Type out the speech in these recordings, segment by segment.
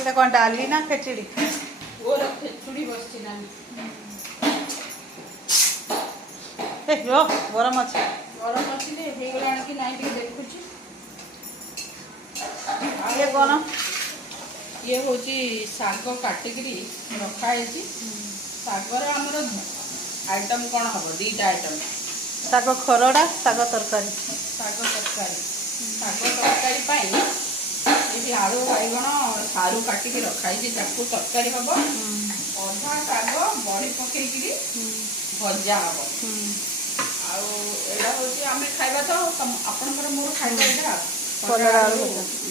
এটা কোন ডালি না খেচড়ি? ওরা খেচুড়ি বসছি না এ যো গরম আছে। গরম ଅଛି ଯେ ହେଇଗଲାଣି କି ନାଇଁ ଟିକେ ଦେଖୁଛି। ଇଏ କ'ଣ? ଇଏ ହେଉଛି ଶାଗ କାଟିକିରି ରଖା ହେଇଛି। ଶାଗର ଆମର ଆଇଟମ୍ କ'ଣ ହେବ? ଦୁଇଟା ଆଇଟମ୍, ଶାଗ ଖରଡ଼ା, ଶାଗ ତରକାରୀ। ଶାଗ ତରକାରୀ। ଶାଗ ତରକାରୀ ପାଇଁ ଏଠି ଆଳୁ ବାଇଗଣ ସାରୁ କାଟିକି ରଖା ହେଇଛି, ତାକୁ ତରକାରୀ ହେବ। ଅଧା ଶାଗ ବଡ଼ି ପକେଇକିରି ଭଜା ହେବ। ଆଉ ଏଇଟା ହେଉଛି ଆମେ ଖାଇବା ତ ଆପଣଙ୍କର ମୋର ଖାଇବା ଏଇଟା କଲରା ଆଳୁ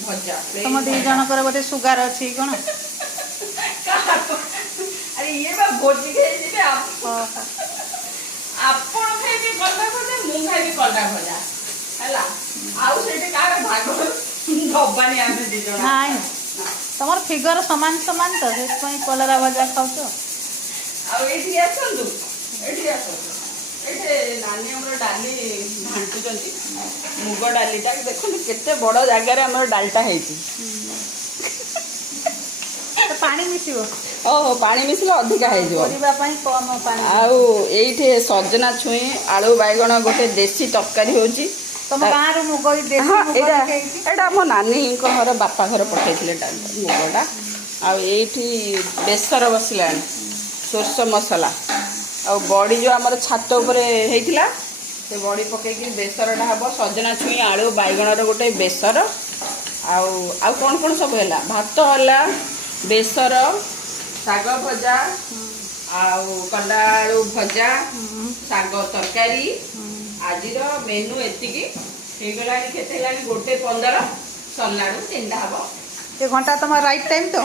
ଭଜା। ତମ ଦି ଜଣଙ୍କର ବୋଧେ ସୁଗାର ଅଛି କ'ଣ? ଆରେ ଇଏ ବା ଭୋଜି ଖାଇଯିବେ, ଓହୋ। ଆପଣ ଖାଇବେ କଲରା ଭଜା, ମୁଁ ଖାଇବି କଲରା ଭଜା ହେଲା। ଆଉ ସେଇଠି କାହାର ଭାଗ ଦବାନି ଆମେ ଦି ଜଣ। ନାଇଁ ତମର ଫିଗର ସମାନ ସମାନ ତ ସେଥିପାଇଁ କଲରା ଭଜା ଖାଉଛ। ଆଉ ଏଇଠି ଆସନ୍ତୁ, ଏଇଠି ଆସନ୍ତୁ। ଏଇଠି ନାନୀ ଆମର ଡାଲି ଘାଣ୍ଟୁଛନ୍ତି, ମୁଗ ଡାଲିଟା ଦେଖନ୍ତୁ କେତେ ବଡ଼ ଜାଗାରେ ଆମର ଡାଲିଟା ହେଇଛି। ପାଣି ମିଶିବ। ଓହୋ, ପାଣି ମିଶିଲେ ଅଧିକା ହେଇଯିବ। କରିବା ପାଇଁ କମ ପାଣି। ଆଉ ଏଇଠି ସଜନା ଛୁଇଁ ଆଳୁ ବାଇଗଣ ଗୋଟେ ଦେଶୀ ତରକାରୀ ହେଉଛି। ତମ ଗାଁରୁ ମୁଗ ଦେଶୀ ମୁଗ ହେଇଛି। ଏଇଟା ଆମ ନାନୀଙ୍କ ଘର ବାପା ଘର ପଠେଇଥିଲେ ମୁଗଟା। ଆଉ ଏଇଠି ବେସର ବସିଲାଣି, ସୋରିଷ ମସଲା ଆଉ ବଡ଼ି ଯେଉଁ ଆମର ଛାତ ଉପରେ ହେଇଥିଲା ସେ ବଡ଼ି ପକେଇକି ବେସରଟା ହେବ। ସଜନା ଛୁଇଁ ଆଳୁ ବାଇଗଣର ଗୋଟେ ବେସର। ଆଉ ଆଉ କ'ଣ କ'ଣ ସବୁ ହେଲା? ଭାତ ହେଲା, ବେସର, ଶାଗ ଭଜା, ଆଉ କଲରା ଆଳୁ ଭଜା, ଶାଗ ତରକାରୀ। ଆଜିର ମେନୁ ଏତିକି ହେଇଗଲାଣି। କେତେ ହେଲାଣି? 1:15 ସରିଲାଣି, 3ଟା ହେବ। ଏ ଘଣ୍ଟା ତମ ରାଇଟ୍ ଟାଇମ୍ ତ?